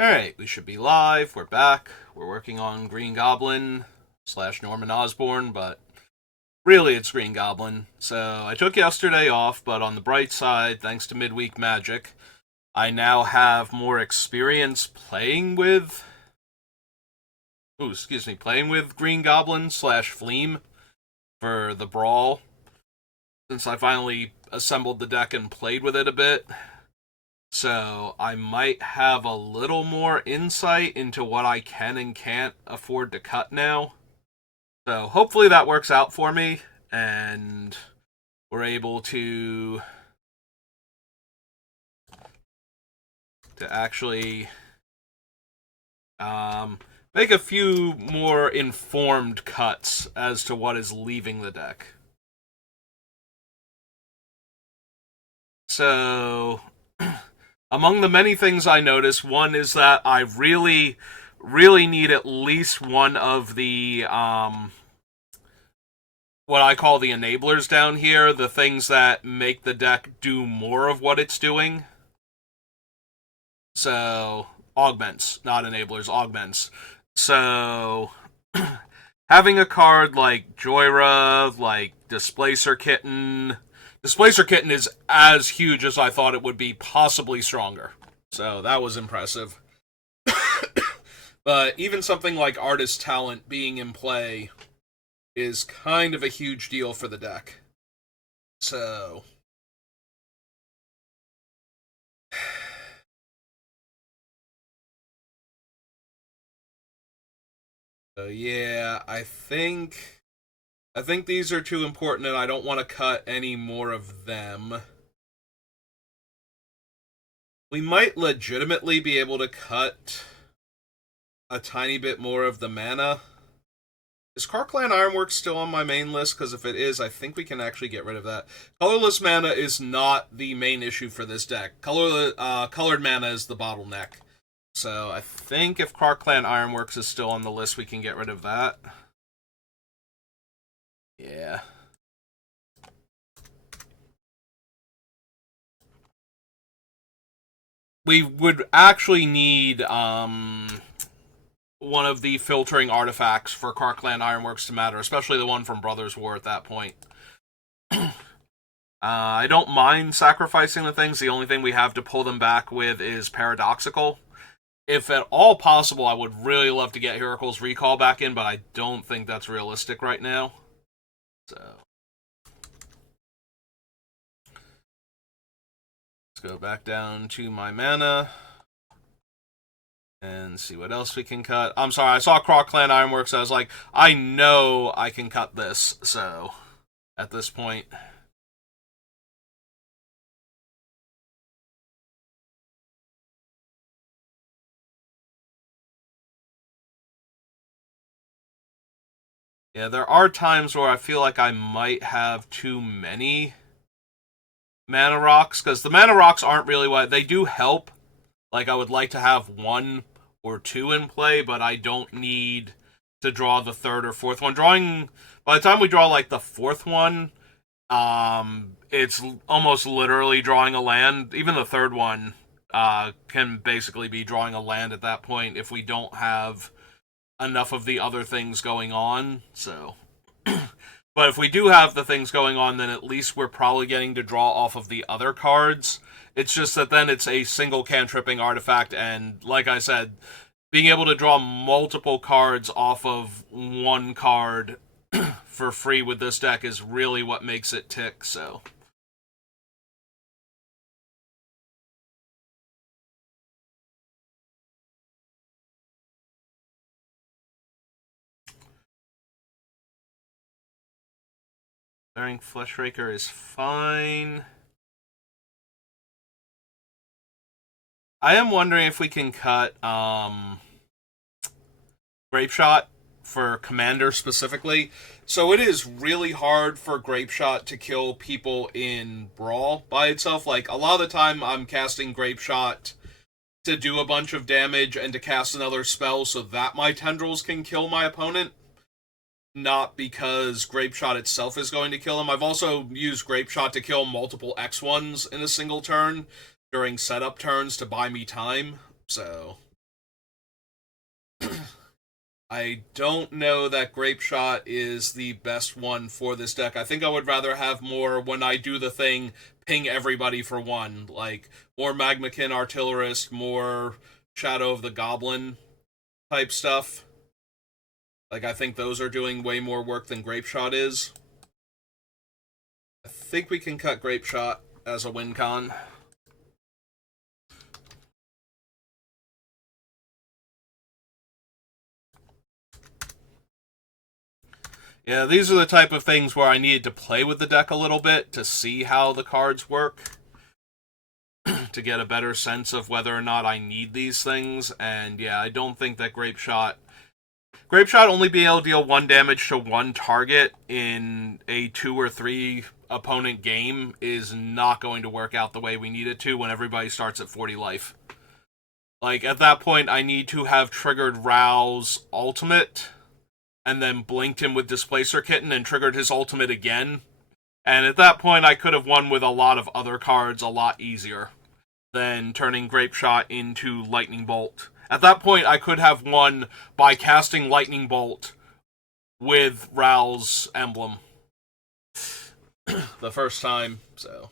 Alright, we should be live. We're back. We're working on Green Goblin slash Norman Osborn, but really it's Green Goblin. So I took yesterday off, but on the bright side, thanks to midweek magic, I now have more experience playing with Green Goblin slash Fleam for the Brawl, since I finally assembled the deck and played with it a bit. So I might have a little more insight into what I can and can't afford to cut now. So hopefully that works out for me, and we're able to actually make a few more informed cuts as to what is leaving the deck. So among the many things I noticed, one is that I really need at least one of the what I call the enablers down here, the things that make the deck do more of what it's doing. So augments, not enablers, augments. So having a card like Joyra, like Displacer Kitten is as huge as I thought it would be, possibly stronger. So that was impressive. But even something like Artist Talent being in play is kind of a huge deal for the deck. So yeah, I think these are too important, and I don't want to cut any more of them. We might legitimately be able to cut a tiny bit more of the mana. Is Karklan Ironworks still on my main list? Because if it is, I think we can actually get rid of that. Colorless mana is not the main issue for this deck. Colored mana is the bottleneck. So I think if Karklan Ironworks is still on the list, we can get rid of that. Yeah. We would actually need one of the filtering artifacts for Karklan Ironworks to matter, especially the one from Brothers War at that point. I don't mind sacrificing the things. The only thing we have to pull them back with is Paradoxical. If at all possible, I would really love to get Heracle's Recall back in, but I don't think that's realistic right now. So let's go back down to my mana and see what else we can cut. I'm sorry, I saw Karklan Ironworks, I was like, I know I can cut this, so at this point. Yeah, there are times where I feel like I might have too many mana rocks, because the mana rocks aren't really what they do help. Like, I would like to have one or two in play, but I don't need to draw the third or fourth one. By the time we draw like the fourth one, it's almost literally drawing a land. Even the third one can basically be drawing a land at that point if we don't have enough of the other things going on. So but if we do have the things going on, then at least we're probably getting to draw off of the other cards. It's just that then it's a single cantripping artifact, and like I said, being able to draw multiple cards off of one card for free with this deck is really what makes it tick, so. Bearing Fleshraker is fine. I am wondering if we can cut Grape Shot for Commander specifically. So it is really hard for Grape Shot to kill people in Brawl by itself. Like, a lot of the time I'm casting Grape Shot to do a bunch of damage and to cast another spell so that my tendrils can kill my opponent, not because Grape Shot itself is going to kill him. I've also used Grape Shot to kill multiple X1s in a single turn during setup turns to buy me time, so I don't know that Grape Shot is the best one for this deck. I think I would rather have more when I do the thing, ping everybody for one. Like, more Magmakin Artillerist, more Shadow of the Goblin type stuff. Like, I think those are doing way more work than Grape Shot is. I think we can cut Grape Shot as a win con. Yeah, these are the type of things where I needed to play with the deck a little bit to see how the cards work, to get a better sense of whether or not I need these things. And yeah, I don't think that Grape Shot only being able to deal 1 damage to one target in a 2 or 3 opponent game is not going to work out the way we need it to when everybody starts at 40 life. Like, at that point, I need to have triggered Rao's ultimate, and then blinked him with Displacer Kitten and triggered his ultimate again. And at that point, I could have won with a lot of other cards a lot easier than turning Grape Shot into Lightning Bolt. At that point, I could have won by casting Lightning Bolt with Rao's emblem. The first time, so...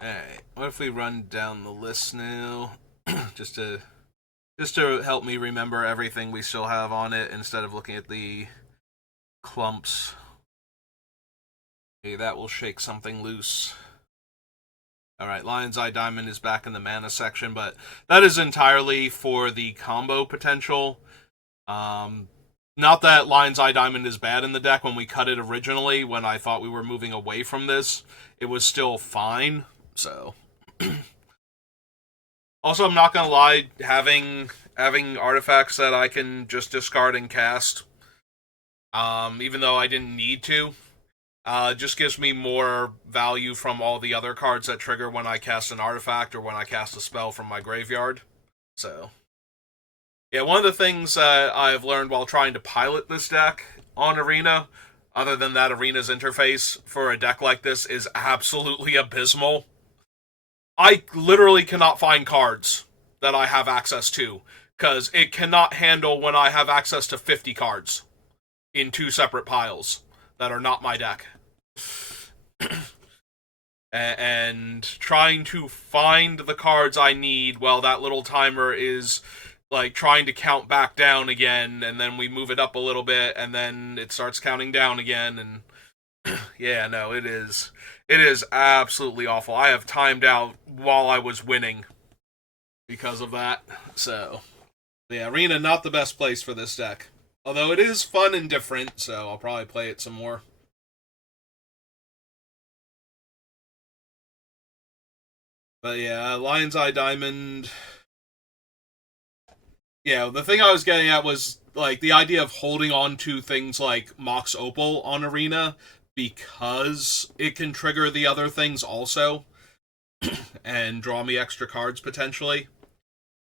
Alright, what if we run down the list now? just to help me remember everything we still have on it instead of looking at the clumps. Okay, that will shake something loose. Alright, Lion's Eye Diamond is back in the mana section, but that is entirely for the combo potential. Not that Lion's Eye Diamond is bad in the deck. When we cut it originally, when I thought we were moving away from this, it was still fine. So, also, I'm not gonna lie, having artifacts that I can just discard and cast, even though I didn't need to, just gives me more value from all the other cards that trigger when I cast an artifact or when I cast a spell from my graveyard. So, yeah, one of the things I've learned while trying to pilot this deck on Arena, other than that Arena's interface for a deck like this is absolutely abysmal. I literally cannot find cards that I have access to, because it cannot handle when I have access to 50 cards in 2 separate piles that are not my deck. And trying to find the cards I need while that little timer is like trying to count back down again, and then we move it up a little bit, and then it starts counting down again, and yeah, no, it is absolutely awful. I have timed out while I was winning because of that. So, yeah, Arena, not the best place for this deck. Although it is fun and different, so I'll probably play it some more. But yeah, Lion's Eye Diamond... Yeah, the thing I was getting at was, like, the idea of holding on to things like Mox Opal on Arena, because it can trigger the other things also, and draw me extra cards, potentially.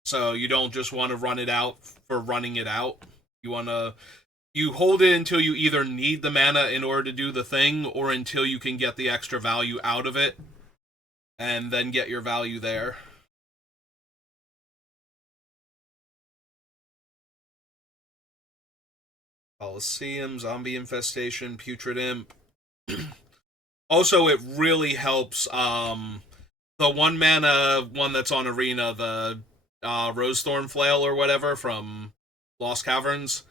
So you don't just want to run it out for running it out. You hold it until you either need the mana in order to do the thing, or until you can get the extra value out of it, and then get your value there. Coliseum, Zombie Infestation, Putrid Imp. Also, it really helps, the 1 mana one that's on Arena, the Rosethorn Flail or whatever from Lost Caverns.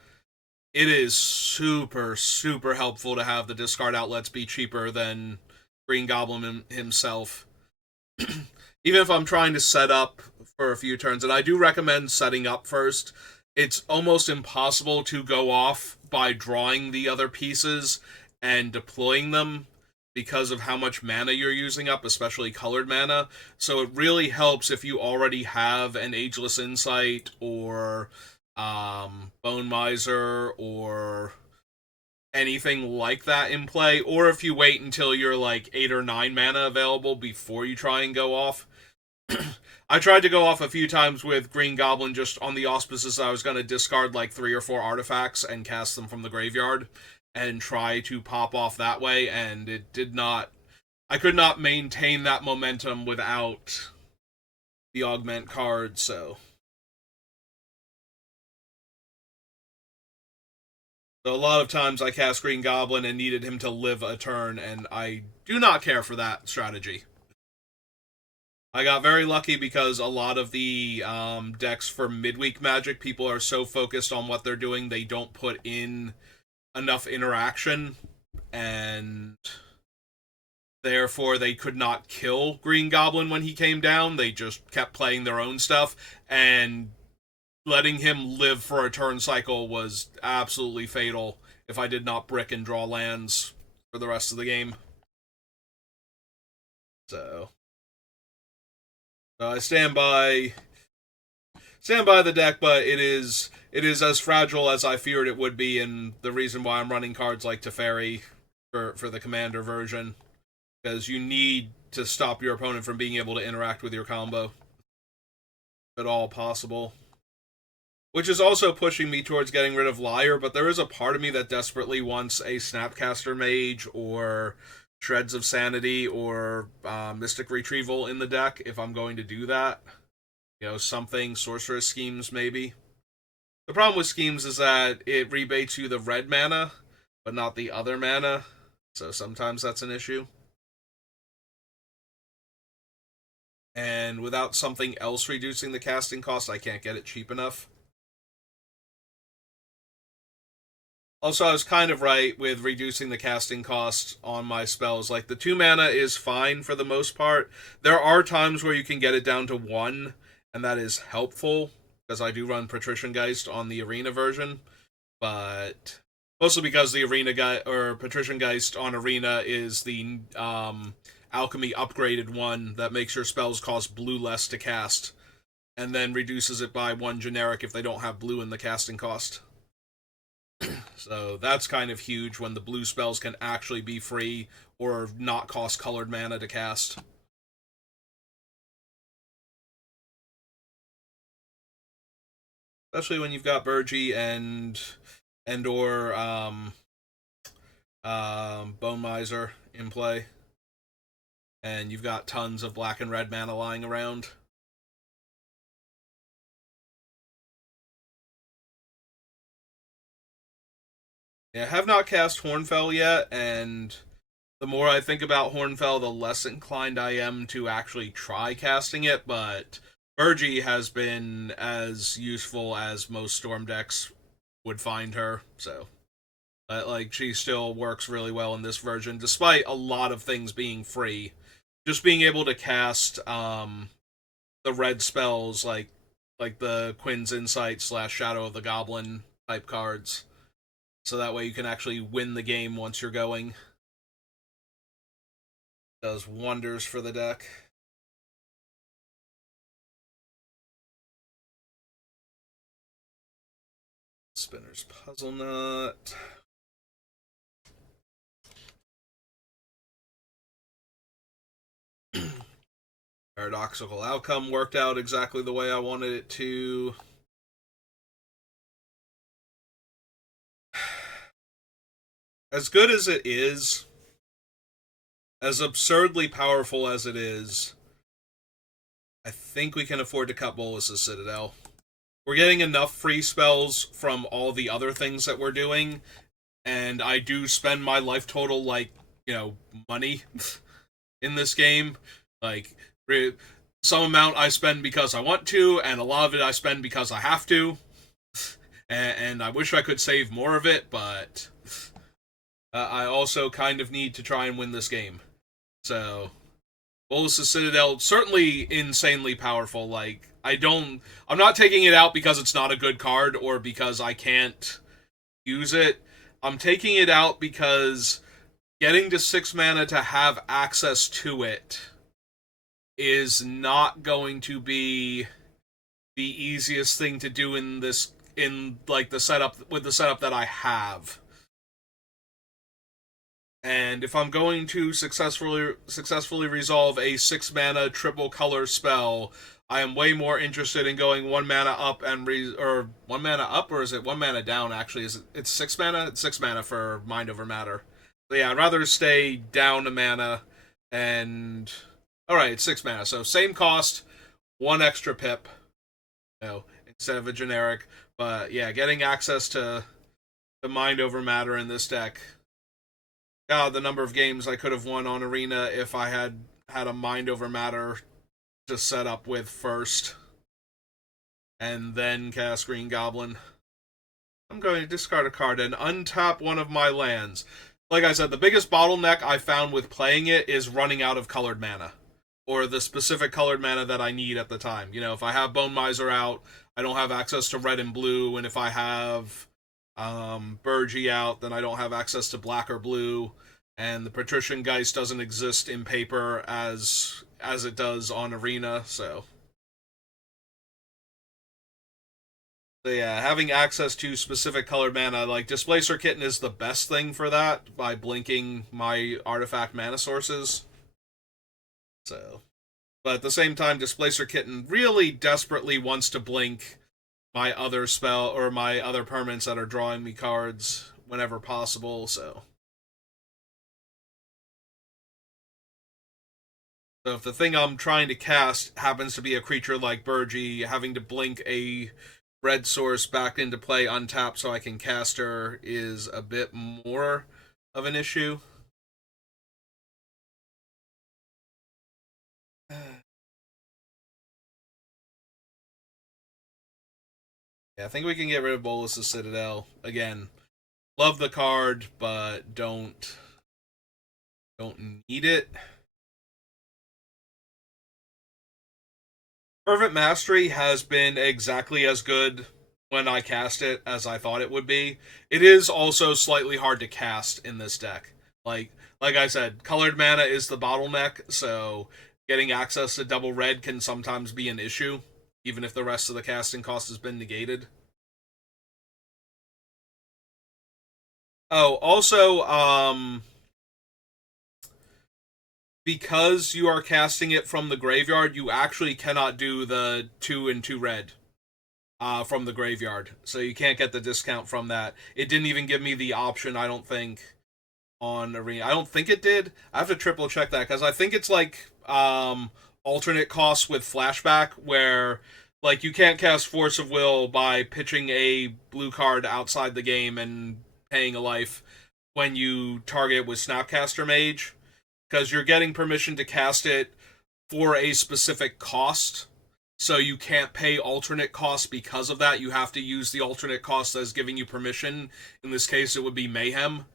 It is super, super helpful to have the discard outlets be cheaper than Green Goblin himself. Even if I'm trying to set up for a few turns, and I do recommend setting up first, it's almost impossible to go off by drawing the other pieces and deploying them because of how much mana you're using up, especially colored mana. So it really helps if you already have an Ageless Insight or Bone Miser or anything like that in play, or if you wait until you're like 8 or 9 mana available before you try and go off. I tried to go off a few times with Green Goblin just on the auspices I was going to discard like 3 or 4 artifacts and cast them from the graveyard, and try to pop off that way, and it did not. I could not maintain that momentum without the augment card, so a lot of times I cast Green Goblin and needed him to live a turn, and I do not care for that strategy. I got very lucky because a lot of the decks for midweek Magic, people are so focused on what they're doing, they don't put in enough interaction, and therefore they could not kill Green Goblin when he came down. They just kept playing their own stuff, and letting him live for a turn cycle was absolutely fatal if I did not brick and draw lands for the rest of the game. So I stand by the deck, but it is as fragile as I feared it would be, and the reason why I'm running cards like Teferi for the Commander version, because you need to stop your opponent from being able to interact with your combo, if at all possible. Which is also pushing me towards getting rid of Liar, but there is a part of me that desperately wants a Snapcaster Mage or Shreds of Sanity or Mystic Retrieval in the deck if I'm going to do that. You know, something, Sorceress Schemes maybe. The problem with Schemes is that it rebates you the red mana, but not the other mana, so sometimes that's an issue. And without something else reducing the casting cost, I can't get it cheap enough. Also, I was kind of right with reducing the casting cost on my spells. Like, the 2 mana is fine for the most part. There are times where you can get it down to 1, and that is helpful, because I do run Patrician Geist on the Arena version, but mostly because the Patrician Geist on Arena is the Alchemy upgraded one that makes your spells cost blue less to cast, and then reduces it by 1 generic if they don't have blue in the casting cost. So that's kind of huge when the blue spells can actually be free or not cost colored mana to cast. Especially when you've got Burgi and or Bone Miser in play, and you've got tons of black and red mana lying around. Yeah, I have not cast Hornfell yet, and the more I think about Hornfell, the less inclined I am to actually try casting it, but Burgi has been as useful as most Storm decks would find her, so like, she still works really well in this version, despite a lot of things being free. Just being able to cast the red spells, like the Quinn's Insight / Shadow of the Goblin type cards, so that way you can actually win the game once you're going. Does wonders for the deck. Spinner's Puzzle Nut. Paradoxical Outcome worked out exactly the way I wanted it to. As good as it is, as absurdly powerful as it is, I think we can afford to cut Bolus's Citadel. We're getting enough free spells from all the other things that we're doing, and I do spend my life total, like, money in this game. Like, some amount I spend because I want to, and a lot of it I spend because I have to. And I wish I could save more of it, but I also kind of need to try and win this game. So, Bolus's Citadel, certainly insanely powerful. Like, I'm not taking it out because it's not a good card or because I can't use it. I'm taking it out because getting to 6 mana to have access to it is not going to be the easiest thing to do in the setup that I have. And if I'm going to successfully resolve a 6 mana triple color spell, I am way more interested in going 1 mana up or 1 mana up, or is it 1 mana down? Actually, is it's 6 mana? It's 6 mana for Mind Over Matter. So yeah, I'd rather stay down a mana and all right, it's 6 mana, so same cost, one extra pip, instead of a generic. But yeah, getting access to the Mind Over Matter in this deck. God, the number of games I could have won on Arena if I had a Mind Over Matter to set up with first, and then cast Green Goblin. I'm going to discard a card and untap one of my lands. Like I said, the biggest bottleneck I found with playing it is running out of colored mana. Or the specific colored mana that I need at the time. If I have Bone Miser out, I don't have access to red and blue, and if I have Burgie out, then I don't have access to black or blue, and the Patrician Geist doesn't exist in paper as it does on Arena, so yeah, having access to specific colored mana, like Displacer Kitten is the best thing for that, by blinking my artifact mana sources. So, but at the same time, Displacer Kitten really desperately wants to blink my other spell or my other permanents that are drawing me cards whenever possible, so if the thing I'm trying to cast happens to be a creature like Burgie, having to blink a red source back into play untapped so I can cast her is a bit more of an issue. Yeah, I think we can get rid of Bolus's Citadel. Again, love the card, but don't need it. Fervent Mastery has been exactly as good when I cast it as I thought it would be. It is also slightly hard to cast in this deck. Like I said, colored mana is the bottleneck, so getting access to double red can sometimes be an issue, even if the rest of the casting cost has been negated. Oh, also, because you are casting it from the graveyard, you actually cannot do the 2 and 2 red from the graveyard, so you can't get the discount from that. It didn't even give me the option, I don't think, on Arena. I don't think it did. I have to triple check that because I think it's like alternate costs with flashback where like you can't cast Force of Will by pitching a blue card outside the game and paying a life when you target with Snapcaster Mage because you're getting permission to cast it for a specific cost. So you can't pay alternate costs because of that. You have to use the alternate cost that's giving you permission. In this case, it would be Mayhem.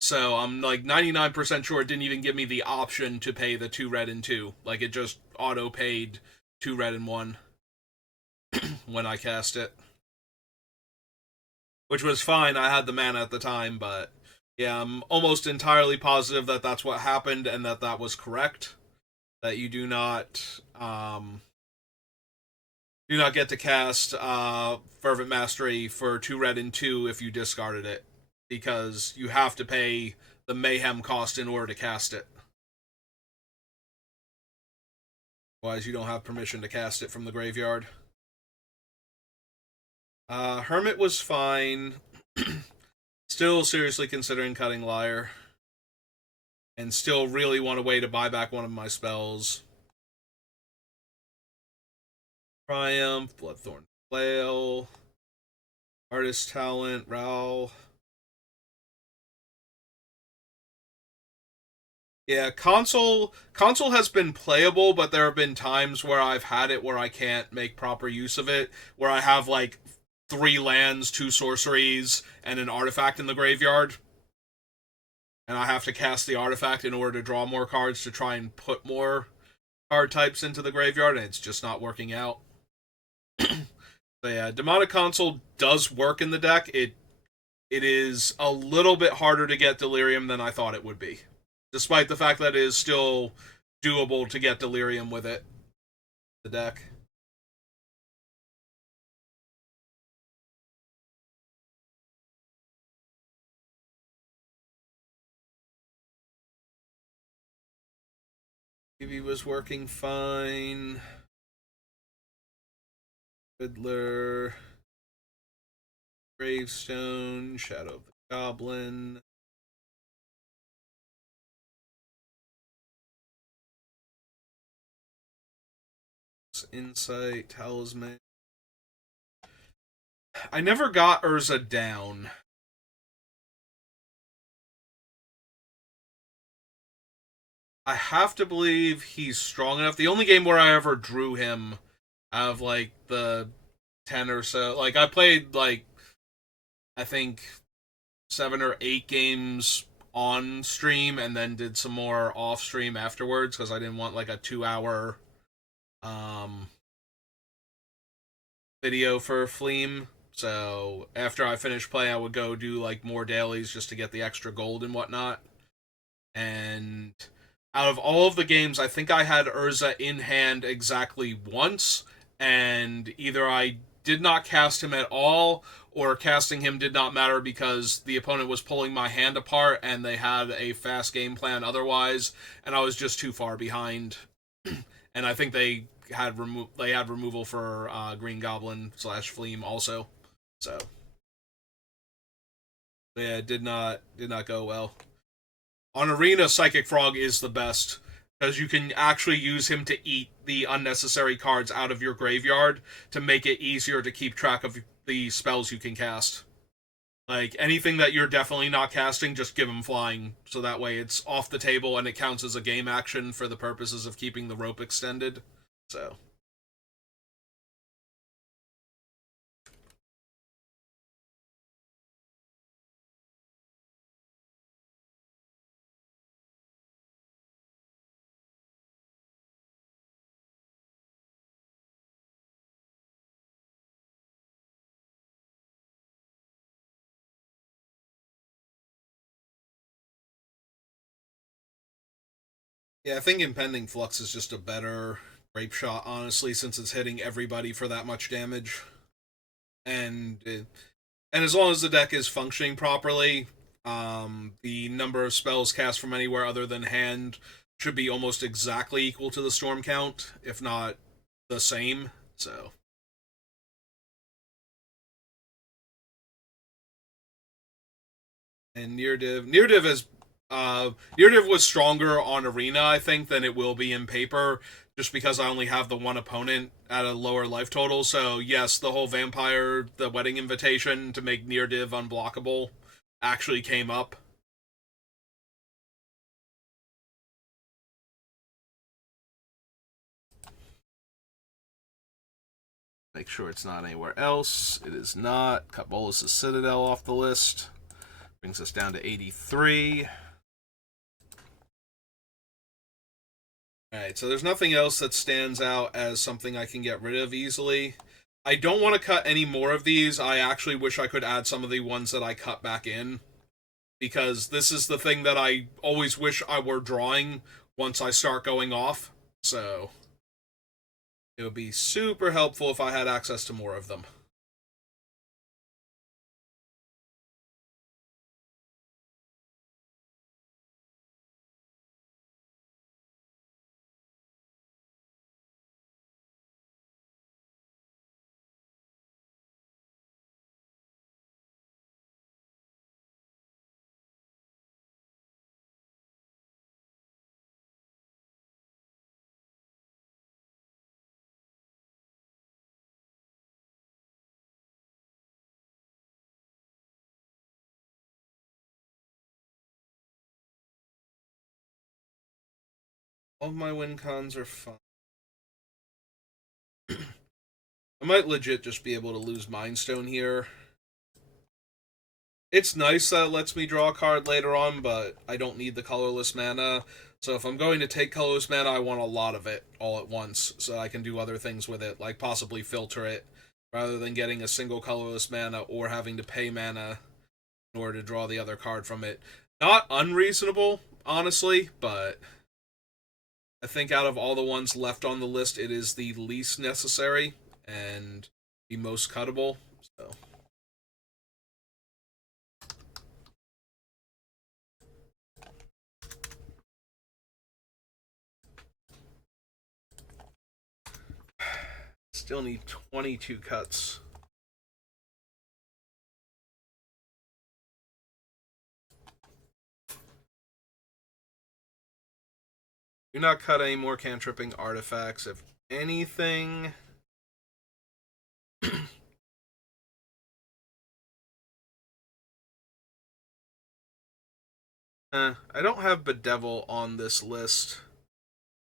So I'm like 99% sure it didn't even give me the option to pay the 2 red and 2. Like it just auto paid 2 red and 1 when I cast it. Which was fine. I had the mana at the time, but yeah, I'm almost entirely positive that that's what happened and that that was correct. That you do not get to cast Fervent Mastery for 2 red and 2 if you discarded it, because you have to pay the Mayhem cost in order to cast it. Otherwise, you don't have permission to cast it from the graveyard. Hermit was fine. Still seriously considering cutting Liar. And still really want a way to buy back one of my spells. Triumph, Bloodthorn Flail, Artist Talent, Ral. Yeah, console has been playable, but there have been times where I've had it where I can't make proper use of it, where I have like 3 lands, 2 sorceries, and an artifact in the graveyard, and I have to cast the artifact in order to draw more cards to try and put more card types into the graveyard, and it's just not working out. So yeah, Demonic Console does work in the deck. It is a little bit harder to get Delirium than I thought it would be, despite the fact that it is still doable to get Delirium with it. The deck. TV was working fine. Fiddler, Gravestone, Shadow of the Goblin. Insight, Talisman. I never got Urza down. I have to believe he's strong enough. The only game where I ever drew him out of like the 10 or so, like I played like I think 7 or 8 games on stream and then did some more off stream afterwards because I didn't want like a 2 hour um video for Fleam. So after I finished playing, I would go do like more dailies just to get the extra gold and whatnot. And out of all of the games, I think I had Urza in hand exactly once, and either I did not cast him at all, or casting him did not matter because the opponent was pulling my hand apart and they had a fast game plan otherwise, and I was just too far behind. And I think they had removal for Green Goblin / Fleam also. So yeah, it did not go well. On Arena, Psychic Frog is the best because you can actually use him to eat the unnecessary cards out of your graveyard to make it easier to keep track of the spells you can cast. Like anything that you're definitely not casting, just give him flying, so that way it's off the table and it counts as a game action for the purposes of keeping the rope extended. So. Yeah, I think Impending Flux is just a better rape shot, honestly, since it's hitting everybody for that much damage. And and as long as the deck is functioning properly, the number of spells cast from anywhere other than hand should be almost exactly equal to the storm count, if not the same. So, and Near Div was stronger on Arena, I think, than it will be in paper, just because I only have the one opponent at a lower life total. So yes, the whole vampire, the wedding invitation to make Near Div unblockable, actually came up. Make sure it's not anywhere else. It is not. Cut Bolas' Citadel off the list. Brings us down to 83. Alright, so there's nothing else that stands out as something I can get rid of easily. I don't want to cut any more of these. I actually wish I could add some of the ones that I cut back in. Because this is the thing that I always wish I were drawing once I start going off. So it would be super helpful if I had access to more of them. All of my win cons are fine. I might legit just be able to lose Mind Stone here. It's nice that it lets me draw a card later on, but I don't need the colorless mana. So if I'm going to take colorless mana, I want a lot of it all at once, so I can do other things with it, like possibly filter it, rather than getting a single colorless mana or having to pay mana in order to draw the other card from it. Not unreasonable, honestly, but I think out of all the ones left on the list, it is the least necessary and the most cuttable. So. Still need 22 cuts. Do not cut any more cantripping artifacts. If anything... I don't have Bedevil on this list.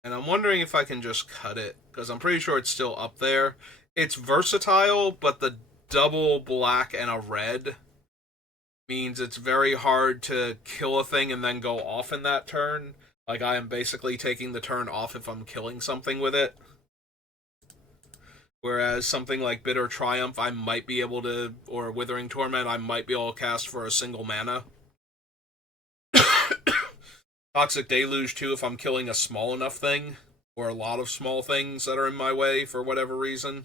And I'm wondering if I can just cut it, because I'm pretty sure it's still up there. It's versatile, but the double black and a red means it's very hard to kill a thing and then go off in that turn. Like, I am basically taking the turn off if I'm killing something with it. Whereas something like Bitter Triumph, I might be able to, or Withering Torment, I might be able to cast for a single mana. Toxic Deluge, too, if I'm killing a small enough thing, or a lot of small things that are in my way for whatever reason.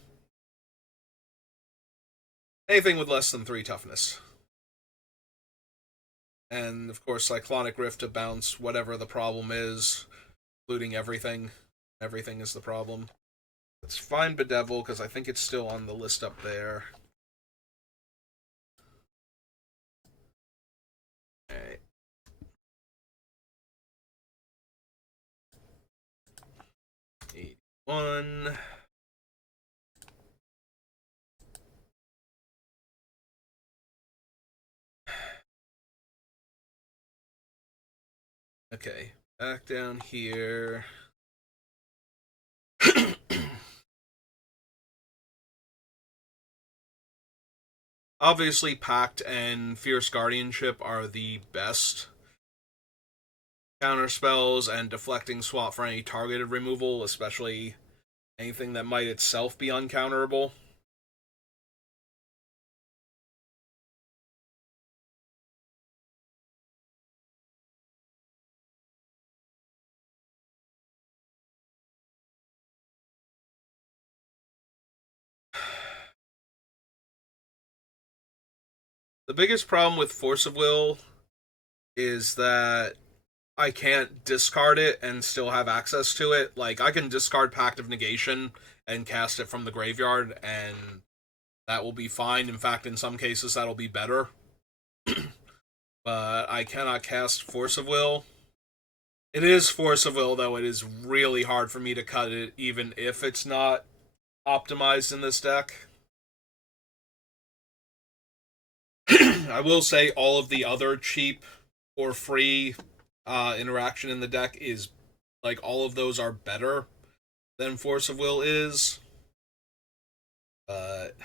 Anything with less than 3 toughness. And, of course, Cyclonic Rift to bounce whatever the problem is, including everything. Everything is the problem. Let's find Bedevil, because I think it's still on the list up there. Alright. One. Okay, back down here. Obviously, Pact and Fierce Guardianship are the best counter spells and deflecting swap for any targeted removal, especially anything that might itself be uncounterable. The biggest problem with Force of Will is that I can't discard it and still have access to it. Like, I can discard Pact of Negation and cast it from the graveyard, and that will be fine. In fact, in some cases, that'll be better. But I cannot cast Force of Will. It is Force of Will, though. It is really hard for me to cut it, even if it's not optimized in this deck. I will say all of the other cheap or free interaction in the deck is, like, all of those are better than Force of Will is. But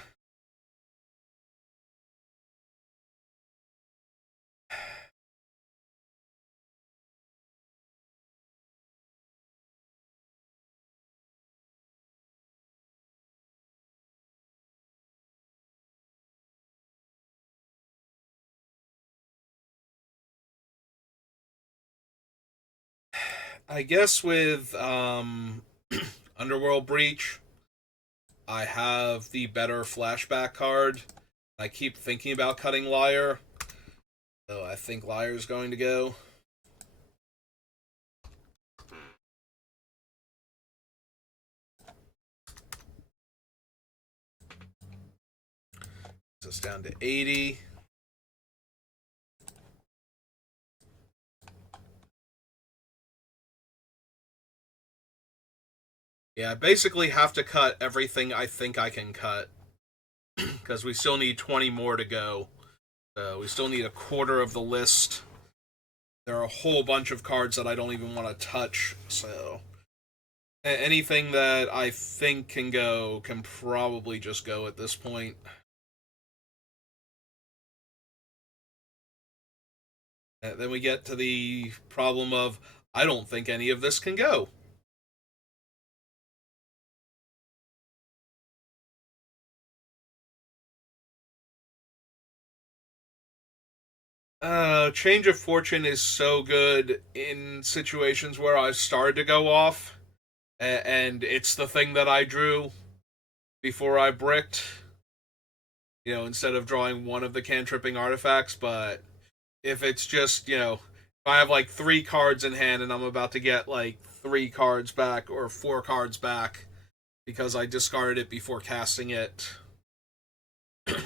I guess with Underworld Breach, I have the better flashback card. I keep thinking about cutting Liar, so I think Liar's going to go. So it's down to 80. Yeah, I basically have to cut everything I think I can cut. Because we still need 20 more to go. So we still need a quarter of the list. There are a whole bunch of cards that I don't even want to touch, so... Anything that I think can go can probably just go at this point. And then we get to the problem of, I don't think any of this can go. Change of Fortune is so good in situations where I've started to go off, and it's the thing that I drew before I bricked. You know, instead of drawing one of the cantripping artifacts, but if it's just, you know, if I have like 3 cards in hand and I'm about to get like 3 cards back or 4 cards back, because I discarded it before casting it.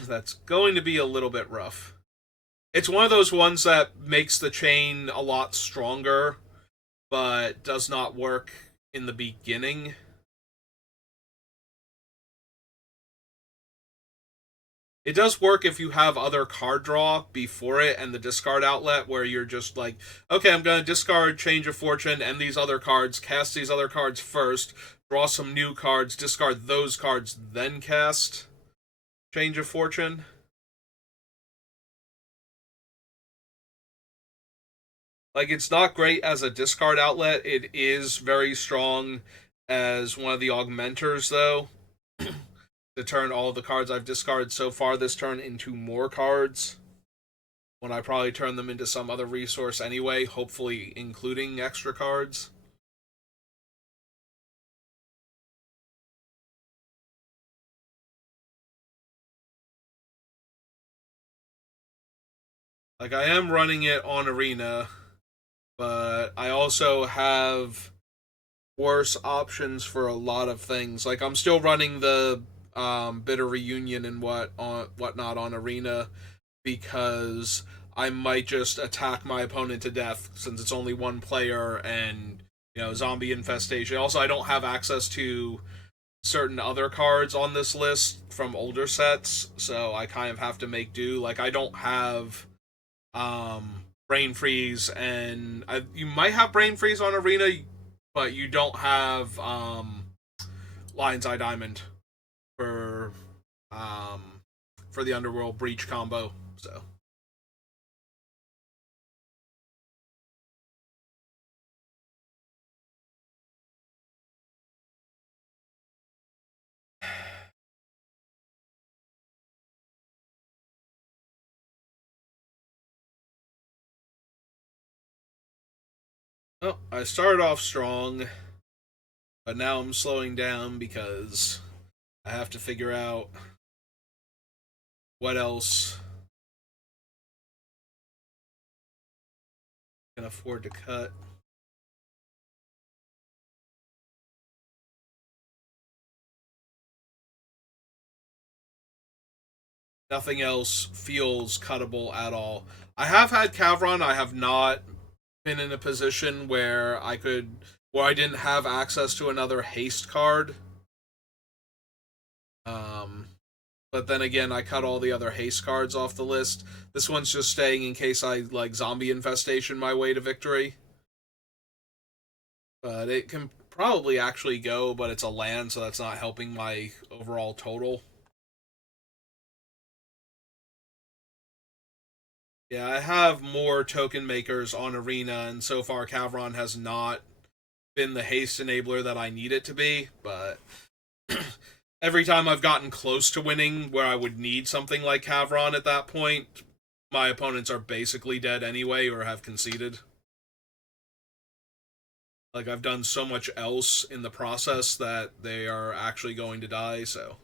That's going to be a little bit rough. It's one of those ones that makes the chain a lot stronger, but does not work in the beginning. It does work if you have other card draw before it and the discard outlet where you're just like, okay, I'm going to discard Change of Fortune and these other cards, cast these other cards first, draw some new cards, discard those cards, then cast Change of Fortune. Like, it's not great as a discard outlet. It is very strong as one of the augmenters, though, to turn all of the cards I've discarded so far this turn into more cards. When I probably turn them into some other resource anyway, hopefully including extra cards. Like, I am running it on Arena, but I also have worse options for a lot of things. Like, I'm still running the Bitter Reunion and whatnot on Arena because I might just attack my opponent to death since it's only one player and zombie infestation. Also, I don't have access to certain other cards on this list from older sets, so I kind of have to make do. Like, I don't have Brain Freeze, and you might have Brain Freeze on Arena, but you don't have Lion's Eye Diamond for for the Underworld Breach combo. So well, I started off strong, but now I'm slowing down because I have to figure out what else I can afford to cut. Nothing else feels cuttable at all. I have had Cavron. I have not been in a position where I didn't have access to another haste card. Um, but then again, I cut all the other haste cards off the list. This one's just staying in case I like zombie infestation my way to victory. But it can probably actually go, but it's a land, so that's not helping my overall total. Yeah, I have more token makers on Arena, and so far Cavron has not been the haste enabler that I need it to be, but every time I've gotten close to winning where I would need something like Cavron at that point, my opponents are basically dead anyway or have conceded. Like, I've done so much else in the process that they are actually going to die, so.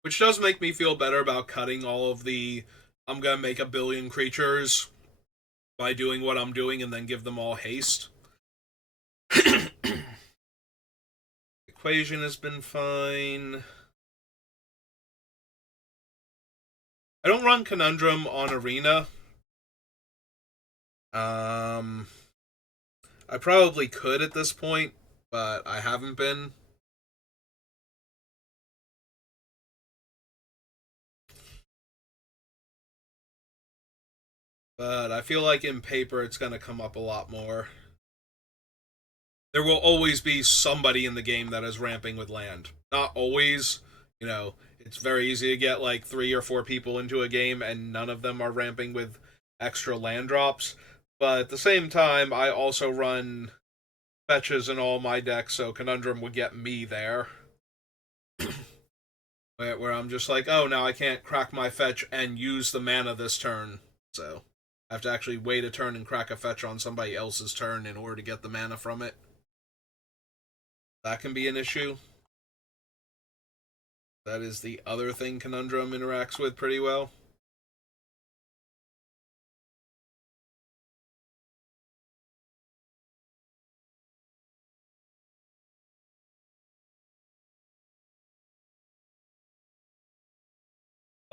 Which does make me feel better about cutting all of the I'm gonna make a billion creatures by doing what I'm doing and then give them all haste. Equation has been fine. I don't run Conundrum on Arena. Um, I probably could at this point, but I haven't been. But I feel like in paper it's going to come up a lot more. There will always be somebody in the game that is ramping with land. Not always, it's very easy to get like 3 or 4 people into a game and none of them are ramping with extra land drops. But at the same time, I also run fetches in all my decks, so Conundrum would get me there. Where I'm just like, oh, now I can't crack my fetch and use the mana this turn. So I have to actually wait a turn and crack a fetch on somebody else's turn in order to get the mana from it. That can be an issue. That is the other thing Conundrum interacts with pretty well.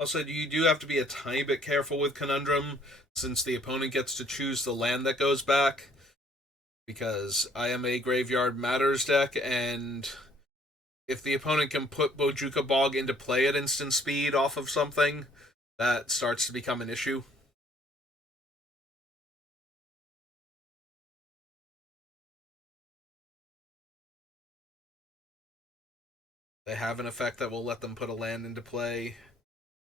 Also, you do have to be a tiny bit careful with Conundrum, since the opponent gets to choose the land that goes back. Because I am a Graveyard Matters deck, and if the opponent can put Bojuka Bog into play at instant speed off of something, that starts to become an issue. They have an effect that will let them put a land into play.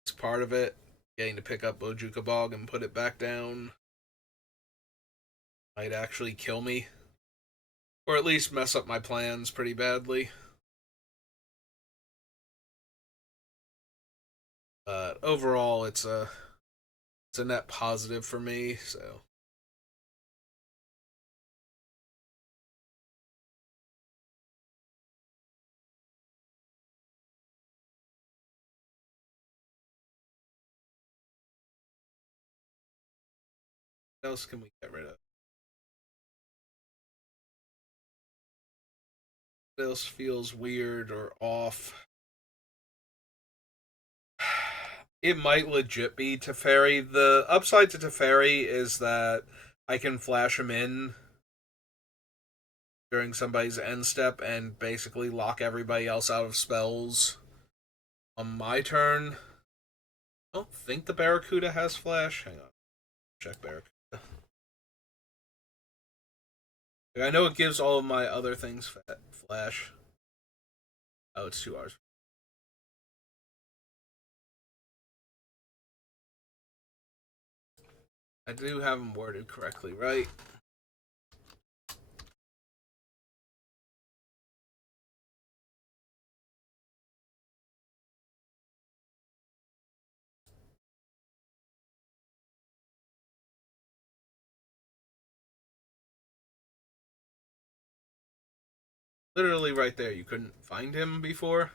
It's part of it. Getting to pick up Bojuka Bog and put it back down might actually kill me. Or at least mess up my plans pretty badly. But overall, it's a net positive for me. So what else can we get rid of? What else feels weird or off? It might legit be Teferi. The upside to Teferi is that I can flash him in during somebody's end step and basically lock everybody else out of spells on my turn. I don't think the Barracuda has flash. Hang on. Check Barracuda. I know it gives all of my other things flash. Oh, it's 2 hours. I do have them worded correctly, right? Literally right there. You couldn't find him before?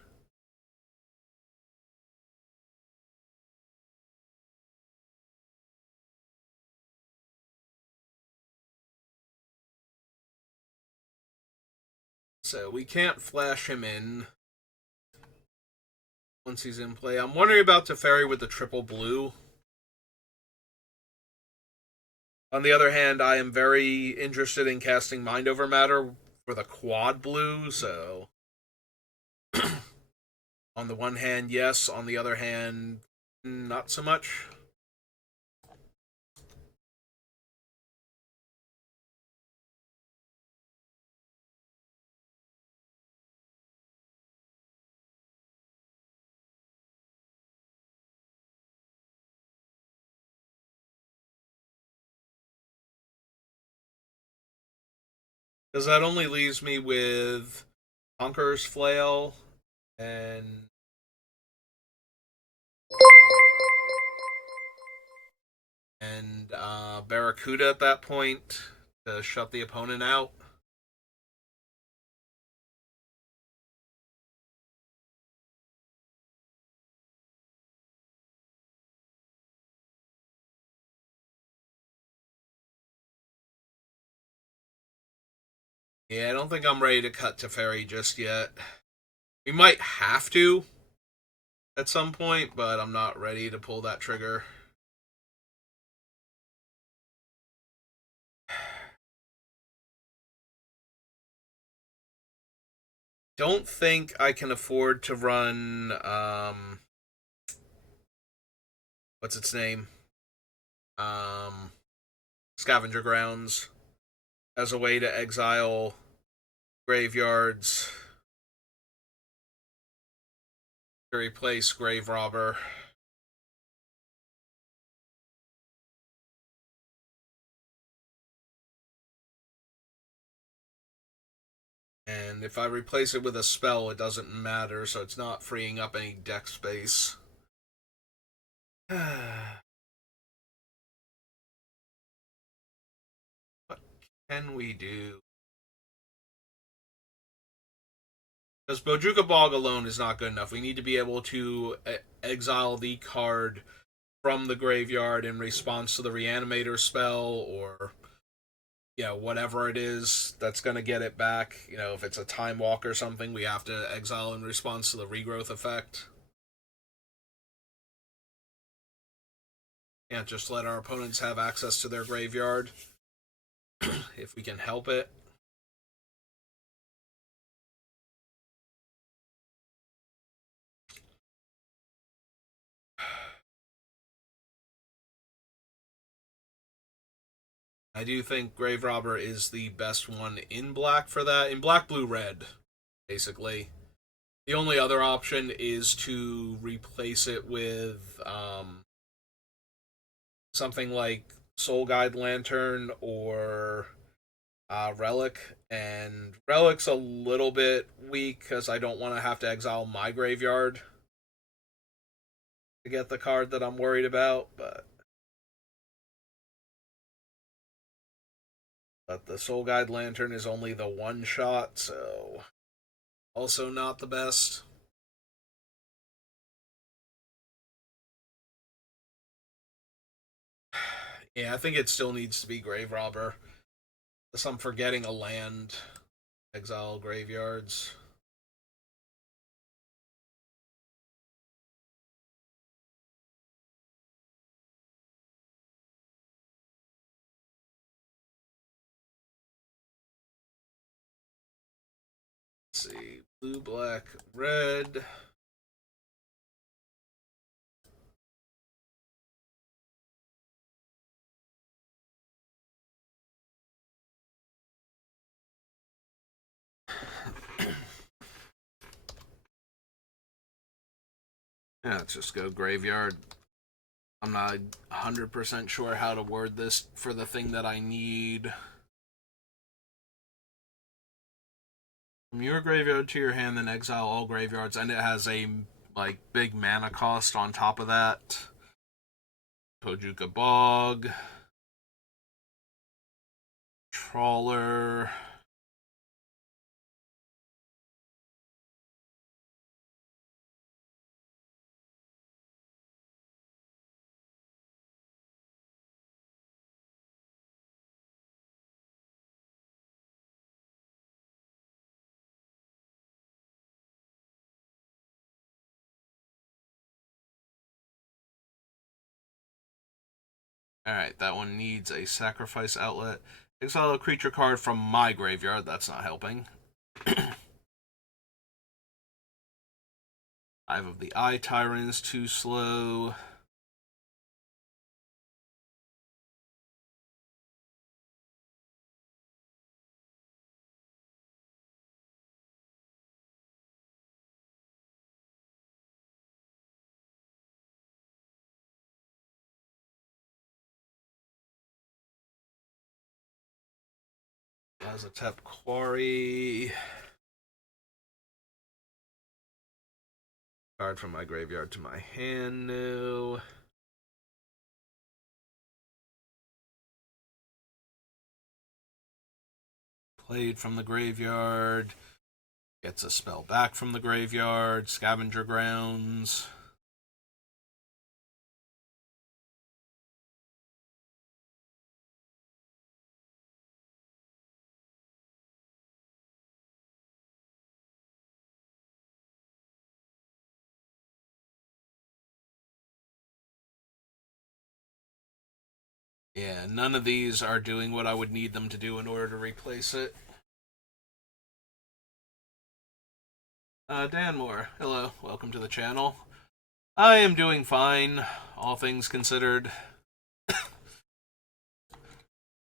So we can't flash him in once he's in play. I'm wondering about Teferi with the triple blue. On the other hand, I am very interested in casting Mind Over Matter for the quad blue, so on the one hand, yes. On the other hand, not so much. Because that only leaves me with Conqueror's Flail and Barracuda at that point to shut the opponent out. Yeah, I don't think I'm ready to cut Teferi just yet. We might have to at some point, but I'm not ready to pull that trigger. Don't think I can afford to run what's its name? Um Scavenger Grounds as a way to exile graveyards to replace Grave Robber. And if I replace it with a spell, it doesn't matter, so it's not freeing up any deck space. What can we do? Because Bojuka Bog alone is not good enough. We need to be able to exile the card from the graveyard in response to the Reanimator spell, or whatever it is that's going to get it back. If it's a Time Walk or something, we have to exile in response to the regrowth effect. Can't just let our opponents have access to their graveyard if we can help it. I do think Grave Robber is the best one in black for that. In black, blue, red, basically. The only other option is to replace it with something like Soul Guide Lantern or Relic. And Relic's a little bit weak because I don't want to have to exile my graveyard to get the card that I'm worried about, but the Soul Guide Lantern is only the one shot, so also not the best. Yeah, I think it still needs to be Grave Robber. Unless I'm forgetting a land. Exile graveyards. Let's see. Blue, black, red. Yeah, let's just go graveyard. I'm not 100% sure how to word this for the thing that I need. From your graveyard to your hand, then exile all graveyards, and it has a like big mana cost on top of that. Pojuka Bog. Trawler. Alright, that one needs a sacrifice outlet. Exile a creature card from my graveyard. That's not helping. Five of the Eye Tyrants, too slow. As a tap quarry. Card from my graveyard to my hand now. Played from the graveyard. Gets a spell back from the graveyard. Scavenger Grounds. Yeah, none of these are doing what I would need them to do in order to replace it. Dan Moore, hello, welcome to the channel. I am doing fine, all things considered.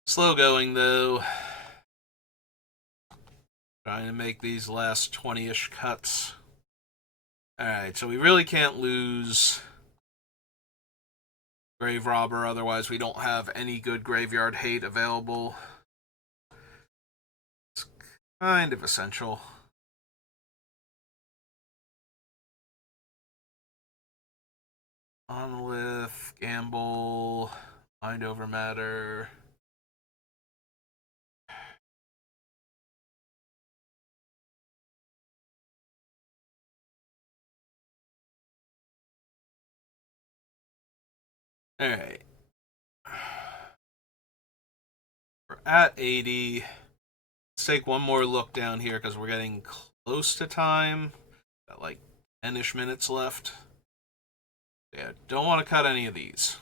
Slow going, though. Trying to make these last 20-ish cuts. Alright, so we really can't lose Grave Robber, otherwise we don't have any good graveyard hate available. It's kind of essential. Monolith, Gamble, Mind Over Matter. Alright. We're at 80. Let's take one more look down here because we're getting close to time. Got like 10-ish minutes left. Yeah, don't want to cut any of these.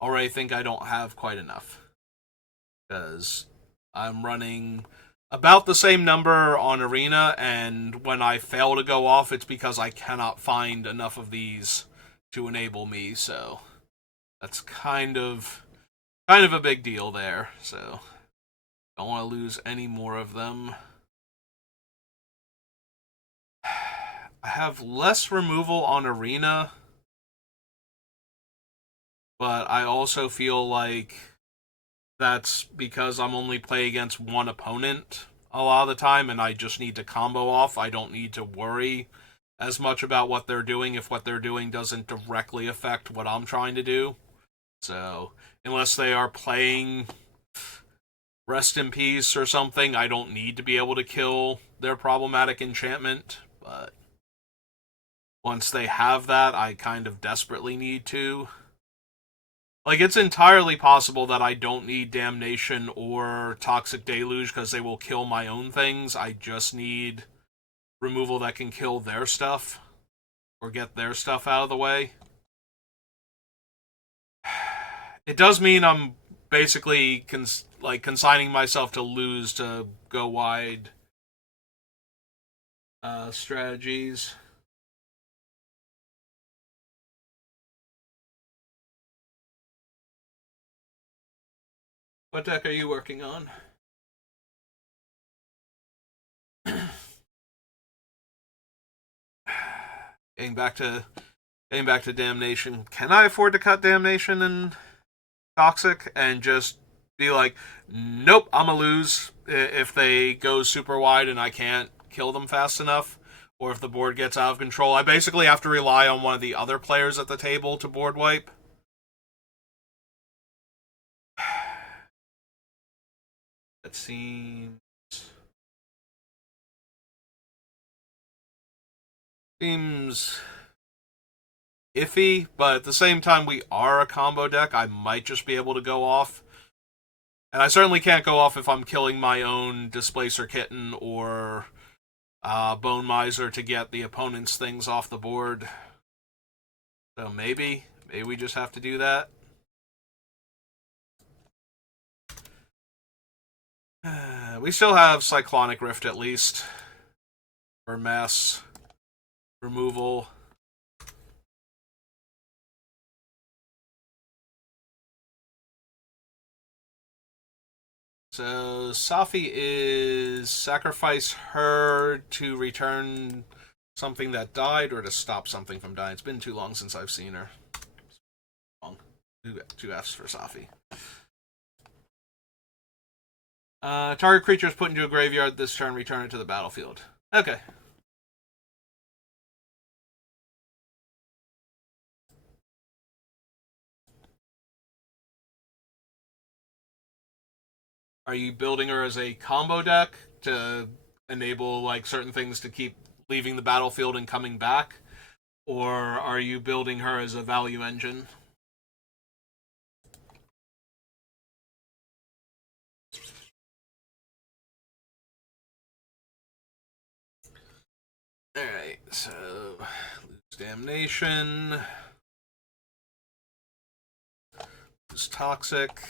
already think I don't have quite enough. Because I'm running about the same number on Arena, and when I fail to go off, it's because I cannot find enough of these to enable me, so that's kind of a big deal there, so don't want to lose any more of them. I have less removal on Arena, but I also feel like that's because I'm only playing against one opponent a lot of the time, and I just need to combo off. I don't need to worry as much about what they're doing if what they're doing doesn't directly affect what I'm trying to do. So, unless they are playing Rest in Peace or something, I don't need to be able to kill their problematic enchantment. But once they have that, I kind of desperately need to. Like, it's entirely possible that I don't need Damnation or Toxic Deluge because they will kill my own things. I just need removal that can kill their stuff or get their stuff out of the way. It does mean I'm basically consigning myself to lose to go wide strategies. What deck are you working on? Getting back to Damnation. Can I afford to cut Damnation and Toxic and just be like, nope, I'm gonna lose if they go super wide and I can't kill them fast enough, or if the board gets out of control? I basically have to rely on one of the other players at the table to board wipe. That seems iffy, but at the same time, we are a combo deck. I might just be able to go off. And I certainly can't go off if I'm killing my own Displacer Kitten or Bone Miser to get the opponent's things off the board. So maybe we just have to do that. We still have Cyclonic Rift at least for mass removal. So Safi is sacrifice her to return something that died or to stop something from dying. It's been too long since I've seen her. Long. Two Fs for Safi. Target creature is put into a graveyard this turn, return it to the battlefield. Okay. Are you building her as a combo deck to enable like certain things to keep leaving the battlefield and coming back? Or are you building her as a value engine? Alright, so lose Damnation. Lose Toxic.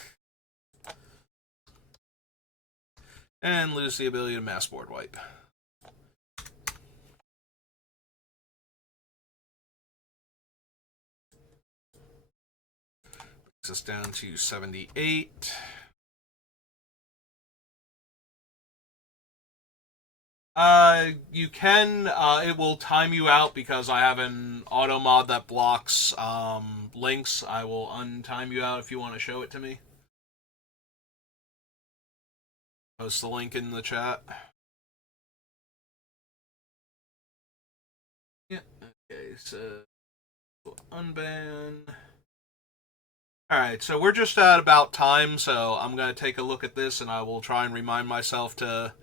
And lose the ability to mass board wipe. Brings us down to 78. You can, it will time you out because I have an auto mod that blocks links. I will untime you out if you want to show it to me. Post the link in the chat. Yeah, okay, so unban. Alright, so we're just at about time, so I'm going to take a look at this and I will try and remind myself to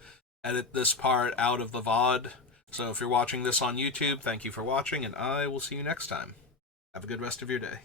edit this part out of the VOD. So if you're watching this on YouTube, thank you for watching, and I will see you next time. Have a good rest of your day.